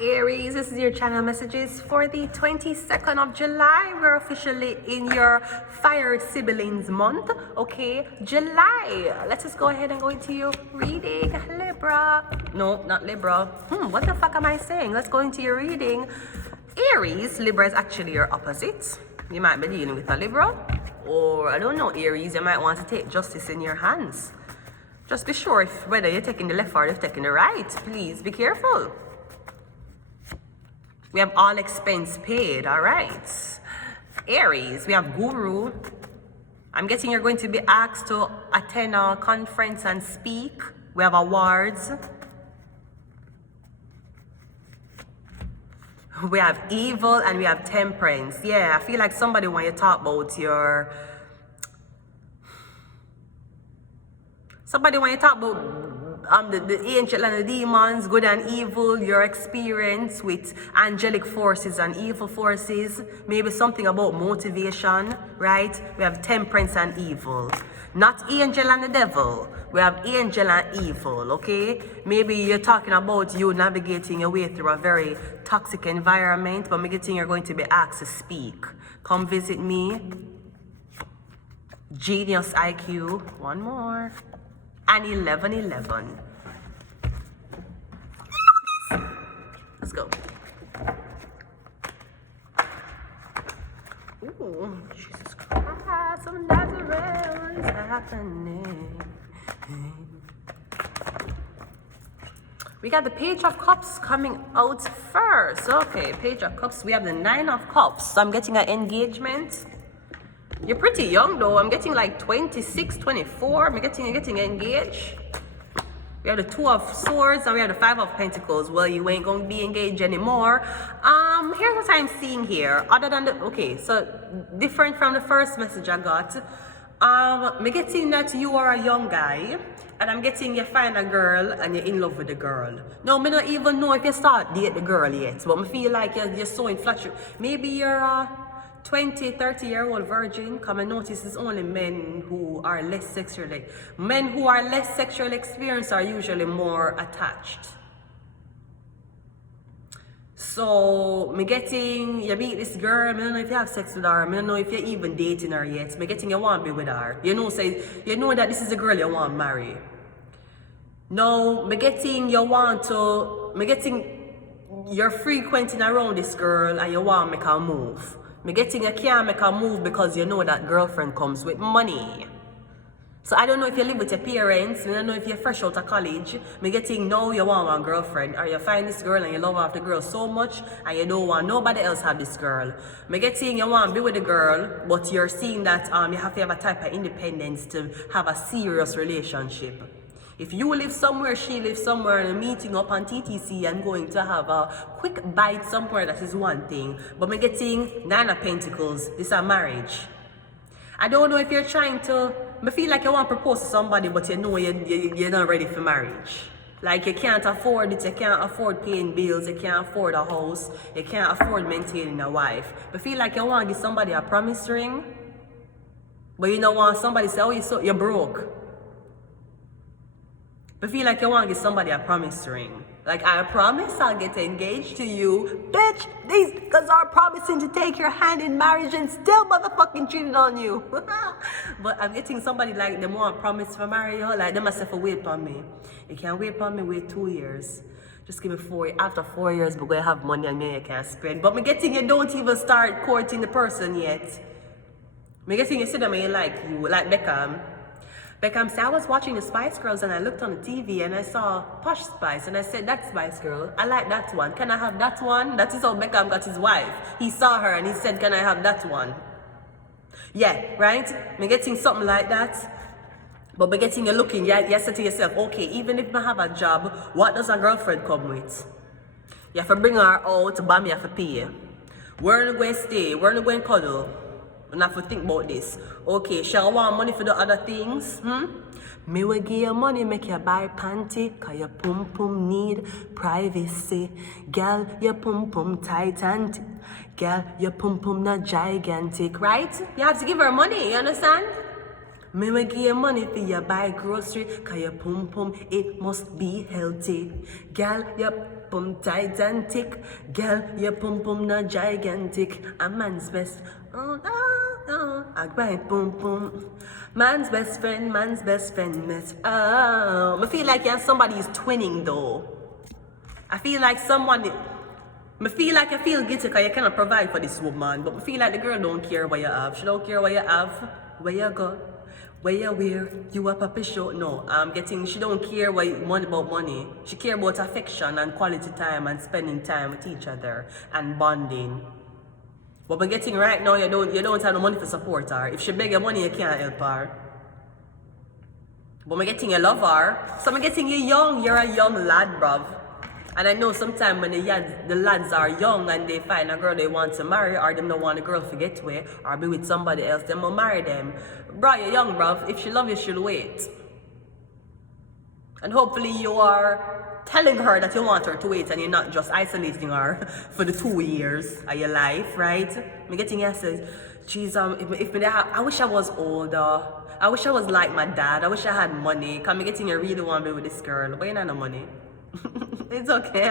Aries, this is your channel messages for the 22nd of July. We're officially in your fire siblings month. Okay, July. Let's just go ahead and go into your reading. Libra. No, not Libra. What the fuck am I saying? Let's go into your reading. Aries, Libra is actually your opposite. You might be dealing with a Libra, or I don't know, Aries, you might want to take justice in your hands. Just be sure if whether you're taking the left or you're taking the right. Please be careful. We have all expense paid, all right. Aries, we have Guru. I'm guessing you're going to be asked to attend a conference and speak. We have awards. We have evil and we have temperance. Yeah, I feel like somebody when you talk about your... Somebody when you talk about the angel and the demons, good and evil, your experience with angelic forces and evil forces, maybe something about motivation, right? We have temperance and evil. Not angel and the devil. We have angel and evil, okay? Maybe you're talking about you navigating your way through a very toxic environment, but maybe you're going to be asked to speak. Come visit me. Genius IQ. One more. And 1111. Let's go. Ooh, Jesus Christ, some Nazareth, what is happening? We got the Page of Cups coming out first. Okay, Page of Cups. We have the Nine of Cups. So I'm getting an engagement. You're pretty young though. I'm getting like 26, 24. You're getting engaged. We have the Two of Swords and we have the Five of Pentacles. Well, you ain't gonna be engaged anymore. Here's what I'm seeing here. Other than the okay, so different from the first message I got. I'm getting that you are a young guy, and I'm getting you find a girl and you're in love with the girl. No, me don't even know if you start date the girl yet, but I feel like you're so infatuated. Maybe you're a 20, 30-year-old virgin. Come and notice it's only men who are less sexually experienced are usually more attached. So me getting you meet this girl, I don't know if you have sex with her, I don't know if you're even dating her yet. Me getting you want to be with her. You know that this is a girl you want to marry. No, me getting you're frequenting around this girl and you want to make her move. Me getting you can't make a move because you know that girlfriend comes with money. So I don't know if you live with your parents, I don't know if you're fresh out of college. Me getting now you want one girlfriend, or you find this girl and you love the girl so much and you don't want nobody else have this girl. Me getting you want to be with the girl, but you're seeing that you have to have a type of independence to have a serious relationship. If you live somewhere, she lives somewhere, and meeting up on TTC and going to have a quick bite somewhere, that is one thing. But me getting Nine of Pentacles, this is a marriage. I don't know if you're trying to, I feel like you want to propose to somebody, but you know you're not ready for marriage. Like you can't afford it, you can't afford paying bills, you can't afford a house, you can't afford maintaining a wife. I feel like you want to give somebody a promise ring, but you don't want somebody to say, oh, you're broke. I feel like you want to give somebody a promise ring. Like, I promise I'll get engaged to you. Bitch, these guys are promising to take your hand in marriage and still motherfucking cheating on you. But I'm getting somebody like them want promise for marriage. Like, they must have to wait on me. You can't wait on me, wait 2 years. Just give me 4 years. After 4 years, we're going to have money and me you can't spend. But me getting you don't even start courting the person yet. Me getting you sit down and you like Beckham. Beckham said, I was watching the Spice Girls and I looked on the TV and I saw Posh Spice and I said, that Spice Girl, I like that one. Can I have that one? That is how Beckham got his wife. He saw her and he said, can I have that one? Yeah, right? Me getting something like that. But me getting you looking, you said to yourself, okay, even if I have a job, what does a girlfriend come with? You have to bring her out, but me have to pay. Where are you going to stay? Where are you going to cuddle? And I have to think about this. Okay, shall I want money for the other things? Me will give you money, make you buy panty, cause your pum pum need privacy. Girl, your pum pum tight and girl, your pum pum not gigantic, right? You have to give her money, you understand? Me will give you money for you buy grocery, cause your pum pum, it must be healthy. Girl, your pum tight and thick. Girl, your pum pum not gigantic. A man's best. Oh, no, no. I grind pum pum. Man's best friend, miss. Oh, I feel like yeah, somebody is twinning though. I feel like someone. I feel guilty because you cannot provide for this woman, but I feel like the girl don't care what you have. She don't care what you have, where you go, where you wear, you a puppy show. No, she don't care about money. She care about affection and quality time and spending time with each other and bonding. What we're getting right now, you don't have no money to support her. If she beg your money, you can't help her. But I'm getting you love her. So I'm getting you young. You're a young lad, bruv. And I know sometimes when the lads are young and they find a girl they want to marry, or they don't want a girl to get with, or be with somebody else, they will marry them. Bro, you're young, bruv. If she love you, she'll wait. And hopefully you are telling her that you want her to wait and you're not just isolating her for the 2 years of your life, right? I'm getting you says, geez, I wish I was older. I wish I was like my dad. I wish I had money. Cause I'm getting you really want to be with this girl, but you don't have no money. It's okay.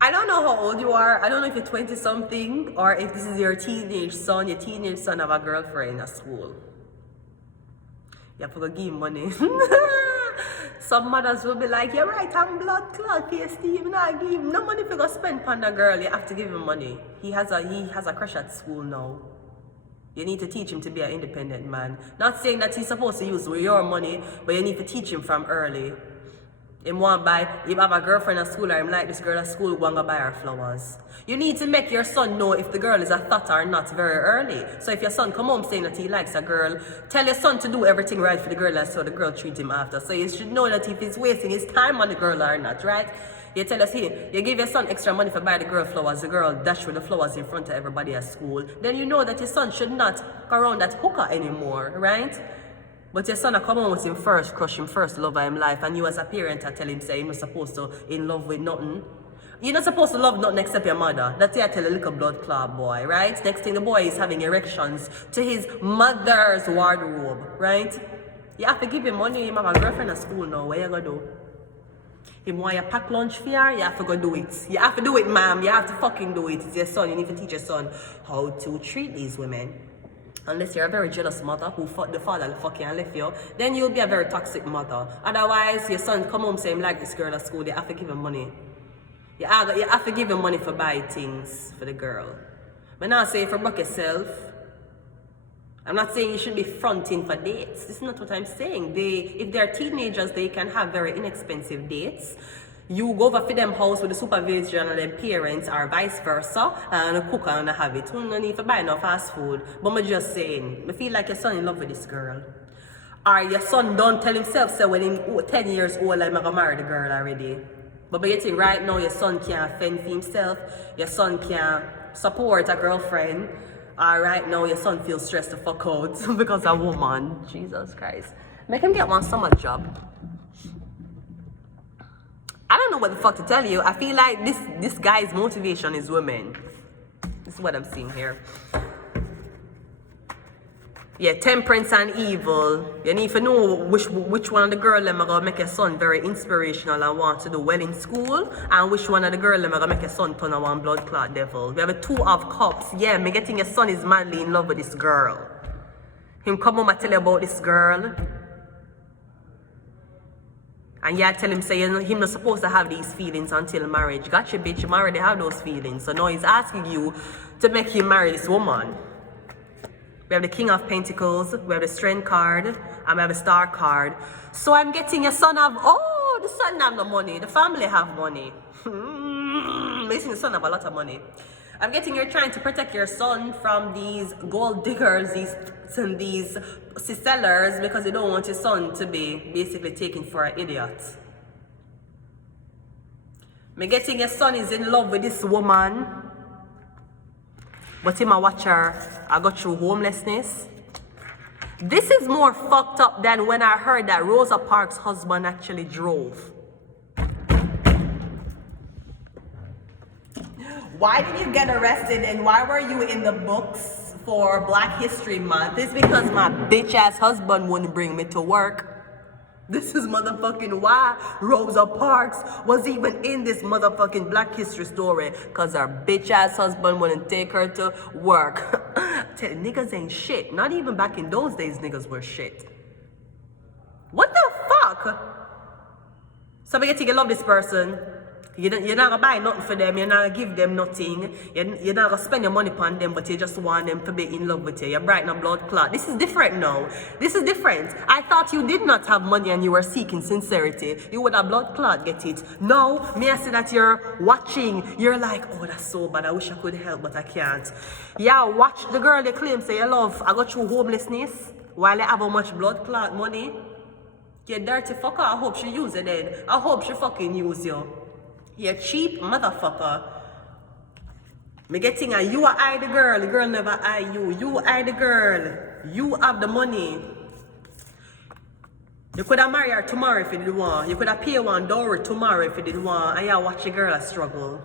I don't know how old you are. I don't know if you're 20 something or if this is your teenage son of a girlfriend at school. You have to go give him money. Some mothers will be like, you're right, I'm blood clot, PST, you not give him no money if you go spend on the girl, you have to give him money. He has a crush at school now. You need to teach him to be an independent man. Not saying that he's supposed to use your money, but you need to teach him from early. Him have a girlfriend at school, or him like this girl at school, want to buy her flowers. You need to make your son know if the girl is a thought or not very early. So if your son come home saying that he likes a girl, tell your son to do everything right for the girl and so the girl treat him after. So you should know that if he's wasting his time on the girl or not, right? You tell us here, you give your son extra money for buy the girl flowers, the girl dash with the flowers in front of everybody at school, then you know that your son should not go around that hooker anymore, right? But your son come on with him first, crush him first, love of him life, and you as a parent are tell him say you're not supposed to in love with nothing. You're not supposed to love nothing except your mother. That's what I tell a little blood clot boy, right? Next thing the boy is having erections to his mother's wardrobe, right? You have to give him money, you have a girlfriend at school now, what you gonna do? Him want you pack lunch for her, you have to go do it. You have to do it, ma'am. You have to fucking do it. It's your son. You need to teach your son how to treat these women. Unless you're a very jealous mother who the father fucking left you, then you'll be a very toxic mother. Otherwise, your son come home saying like this girl at school, you have to give him money. You have to give him money for buy things for the girl. But now say for buck yourself. I'm not saying you should be fronting for dates. This is not what I'm saying. If they're teenagers, they can have very inexpensive dates. You go over for them house with the supervision of their parents or vice versa and cook and have it. You don't need to buy no fast food. But I'm just saying, I feel like your son in love with this girl. Or your son don't tell himself, so when he's 10 years old, I'm going to marry the girl already. But you think right now your son can't fend for himself. Your son can't support a girlfriend. Right now your son feels stressed to fuck out because a woman. Jesus Christ. Make him get one summer job. I don't know what the fuck to tell you. I feel like this guy's motivation is women. This is what I'm seeing here. Yeah, temperance and evil. You need to know which one of the girl them are gonna make your son very inspirational and want to do well in school, and which one of the girl them are gonna make your son turn a one blood clot devil. We have a 2 of cups. Yeah, me getting your son is madly in love with this girl. Him come home and tell you about this girl. And yeah, tell him say him not supposed to have these feelings until marriage. Gotcha, bitch, you already have those feelings. So now he's asking you to make him marry this woman. We have the King of Pentacles, we have the Strength card, and we have the Star card. So I'm getting your son have, the son have no money, the family have money. Making the son have a lot of money. I'm getting you're trying to protect your son from these gold diggers, these sellers, because you don't want your son to be basically taken for an idiot. I'm getting your son is in love with this woman. But him a watch her, I got through homelessness. This is more fucked up than when I heard that Rosa Parks' husband actually drove. Why did you get arrested and why were you in the books for Black History Month? It's because my bitch ass husband wouldn't bring me to work. This is motherfucking why Rosa Parks was even in this motherfucking Black History story. Cause her bitch ass husband wouldn't take her to work. Tell you, niggas ain't shit. Not even back in those days, niggas were shit. What the fuck? So we get to love this person. You're not gonna buy nothing for them, you're not gonna give them nothing, you're not gonna spend your money on them, but you just want them to be in love with you. You're bright and blood clot. This is different now. This is different. I thought you did not have money and you were seeking sincerity. You would have blood clot, get it? No, me I say that you're watching, you're like, oh that's so bad, I wish I could help but I can't. Yeah, watch the girl they claim say you love, I got through homelessness while they have how much blood clot money. You dirty fucker, I hope she use it then. I hope she fucking use you. You cheap motherfucker. Me getting a you eye the girl never eye you. You eye the girl. You have the money. You could have married her tomorrow if you did want. You could have paid one dowry tomorrow if you did want. And you watch a girl struggle.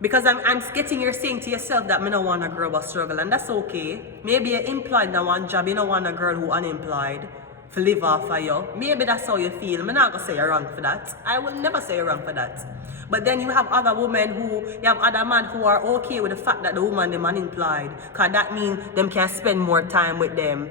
Because I'm getting you saying to yourself that me don't want a girl but struggle, and that's okay. Maybe you're employed in one job, you don't want a girl who unemployed. To live off of you. Maybe that's how you feel. I'm not gonna say you're wrong for that. I will never say you're wrong for that. But then you have other women you have other men who are okay with the fact that the woman them unemployed. Cause that means them can spend more time with them.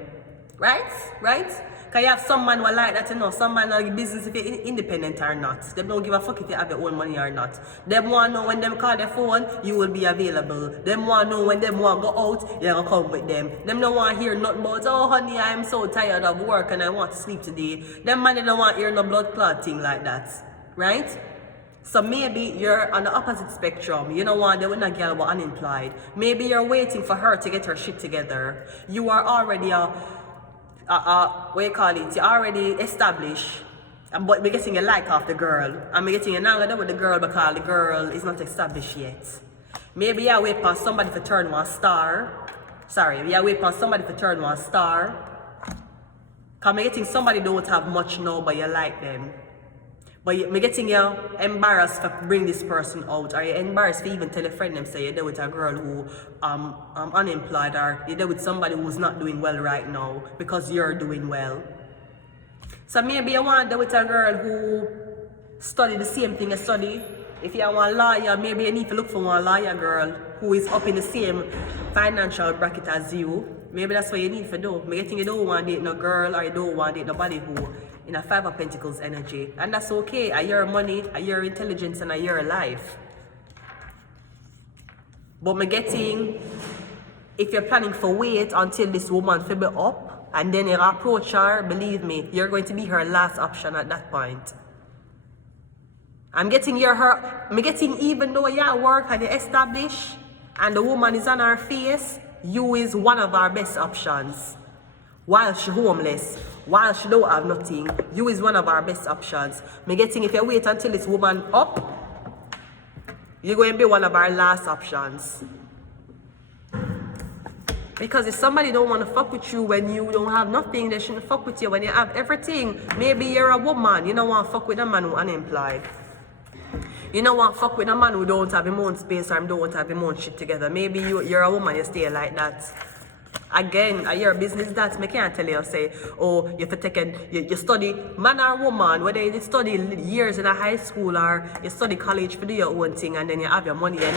Right? Right? Cause you have some man who like that, you know, some man like business if you're independent or not. They don't give a fuck if you have your own money or not. Them want to know when them call their phone, you will be available. Them want to know when them want to go out, you're gonna come with them. Them don't want to hear nothing about, oh honey, I'm so tired of work and I want to sleep today. Them man they don't want to hear no blood clot thing like that. Right? So maybe you're on the opposite spectrum. You don't want them when a girl was unemployed. Maybe you're waiting for her to get her shit together. You are already what you call it, you already established, but we're getting a like off the girl, and we're getting an anger with the girl because the girl is not established yet. Maybe you wait for somebody to turn one star. Sorry, you wait for somebody to turn one star. Because I'm getting somebody don't have much now, but you like them. But I'm getting you embarrassed to bring this person out, or you're embarrassed to even tell a friend them say you're there with a girl who unemployed, or you're there with somebody who's not doing well right now because you're doing well. So maybe you want there with a girl who study the same thing you study. If you want a lawyer, maybe you need to look for one lawyer girl who is up in the same financial bracket as you. Maybe that's what you need to do. I'm getting you don't want to date no girl, or you don't want to date nobody who in a Five of Pentacles energy, and that's okay. A your money, a your intelligence, and a your life. But me getting, if you're planning for wait until this woman will be up, and then you approach her, believe me, you're going to be her last option at that point. I'm getting me getting even though you work and you establish, and the woman is on her face, you is one of our best options. While she homeless, while she don't have nothing, you is one of our best options. Me getting if you wait until this woman up, you're going to be one of our last options. Because if somebody don't want to fuck with you when you don't have nothing, they shouldn't fuck with you when you have everything. Maybe you're a woman, you don't want to fuck with a man who's unemployed. You don't want to fuck with a man who don't have his own space or don't have his own shit together. Maybe you're a woman, you stay like that. Again, your business that me can't tell you say, oh, you have to take you study, man or woman, whether you study years in a high school or you study college for do your own thing and then you have your money, a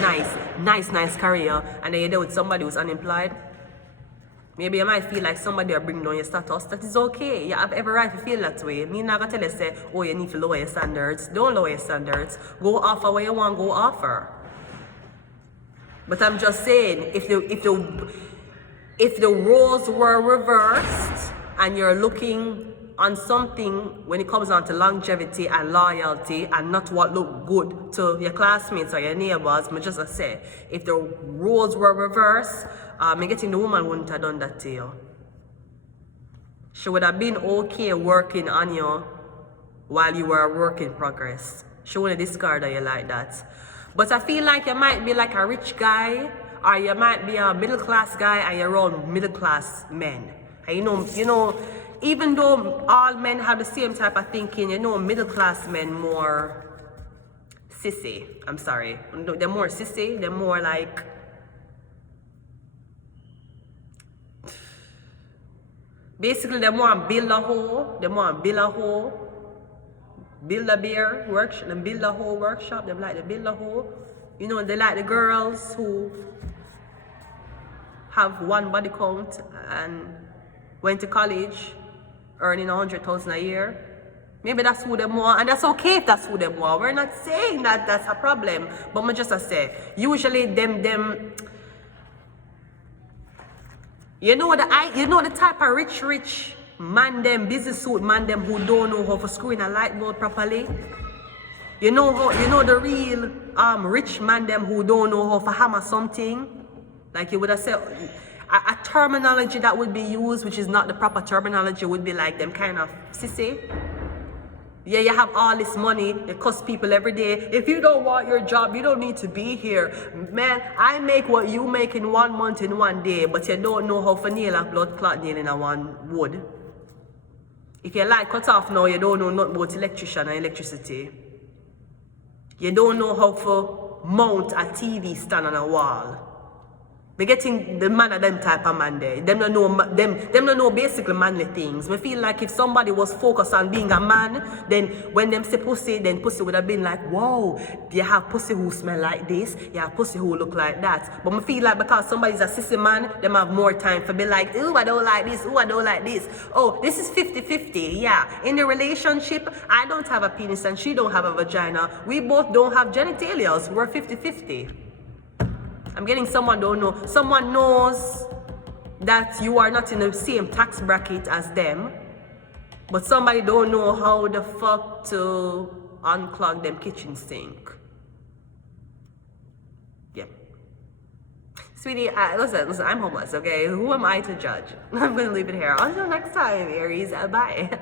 nice career, and then you're there with somebody who's unemployed. Maybe you might feel like somebody will bring down your status. That is okay. You have every right to feel that way. Me not gonna tell you say, oh, you need to lower your standards. Don't lower your standards. Go offer where you want, go offer. But I'm just saying, if the roles were reversed and you're looking on something when it comes down to longevity and loyalty and not what look good to your classmates or your neighbors, me just say, if the roles were reversed, me getting the woman wouldn't have done that to you. She would have been okay working on you while you were a work in progress. She wouldn't discard you like that. But I feel like you might be like a rich guy, or you might be a middle class guy and you're around middle class men. And you know, even though all men have the same type of thinking, middle class men more sissy. I'm sorry. They're more sissy, they're more like, Basically, they want to build a hole. They want to build a hole. Build a beer workshop. They build a whole workshop. They like to build a hole. You know, they like the girls who have one body count and went to college earning 100,000 a year. Maybe that's who they want, and that's okay if that's who they want. We're not saying that that's a problem, but I just say usually them you know the type of rich man them, business suit man them who don't know how to screw in a light bulb properly. You know the real rich man them who don't know how to hammer something. Like you would have said, a terminology that would be used, which is not the proper terminology, would be like them kind of sissy. Yeah, you have all this money, it costs people every day. If you don't want your job, you don't need to be here. Man, I make what you make in 1 month in 1 day, but you don't know how to nail a blood clot nail in a one wood. If your light cut off now, you don't know nothing about electrician and electricity. You don't know how to mount a TV stand on a wall. We're getting the man of them type of man there. Them don't know basically manly things. We feel like if somebody was focused on being a man, then when them say pussy, then pussy would have been like, whoa, you have pussy who smell like this, you have pussy who look like that. But I feel like because somebody's a sissy man, them have more time for be like, ooh, I don't like this, ooh, I don't like this. Oh, this is 50-50, yeah. In the relationship, I don't have a penis and she don't have a vagina. We both don't have genitalia, we're 50-50. I'm getting someone don't know. Someone knows that you are not in the same tax bracket as them, but somebody don't know how the fuck to unclog them kitchen sink. Yeah. Sweetie, listen, I'm homeless, okay? Who am I to judge? I'm gonna leave it here. Until next time, Aries. Bye.